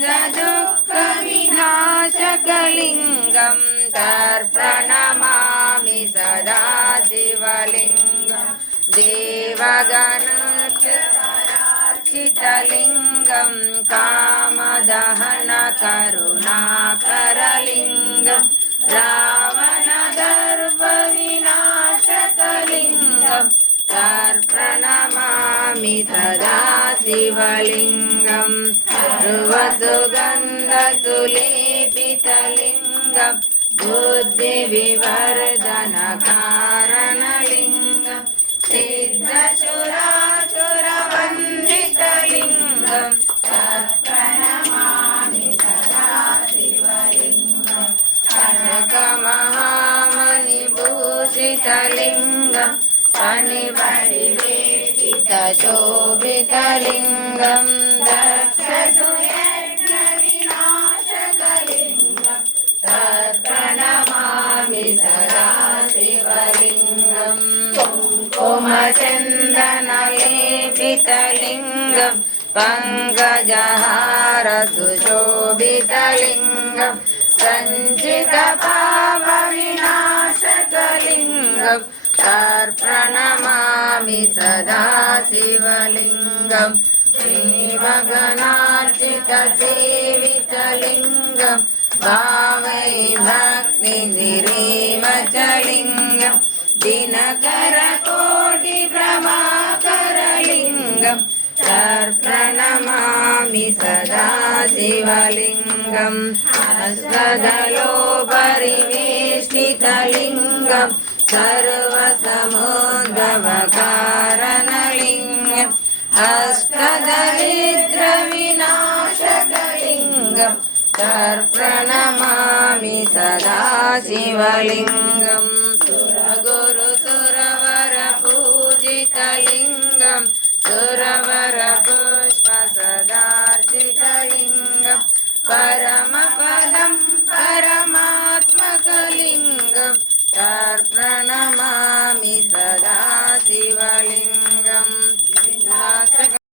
दुःखविनाशकलिङ्गं तर्प्रणमामि सदा शिवलिङ्गं देवगणार्चितलिङ्गं कामदहनकरुणाकरलिङ्गं रावणगर्भविनाशकलिङ्गं तर्प्रणमामि सदा शिवलिङ्गं सर्वसुगन्धसुलेपितलिङ्गं बुद्धिविवर्धनकारणलिङ्गं सिद्धसुरासुरवन्दितलिङ्गं तत्प्रणमामि सदा शिवलिङ्गं कनकमहामणिभूषितलिङ्गं फणिपरिवेशितशोभितलिङ्गं दक्षसुयज्ञविनाशकलिङ्गं तत्प्रणमामि सदा शिवलिङ्गं कुङ्कुमचन्दनलेपितलिङ्गं पङ्कजहारसुशोभितलिङ्गं सञ्चितपापविनाशकलिङ्गं तर्प्रणमामि सदा शिवलिङ्गं श्रीभगनार्चितसेवितलिङ्गं भावै भक्तिगिरिमचलिङ्गं दिनकरकोटिप्रभाकरलिङ्गं तर्प्रणमामि सदा शिवलिङ्गं हस्तदलोपरिवेष्टितलिङ्गं सर्वसमुद्भवकारणलिङ्गं अष्टदरिद्रविनाशकलिङ्गं तर्प्रणमामि सदा शिवलिङ्गं सुरगुरुसुरवरपूजितलिङ्गं सुरवरपुष्पसदार्चितलिङ्गं परमपदं परमात्मकलिङ्गं तर्प्रणमामि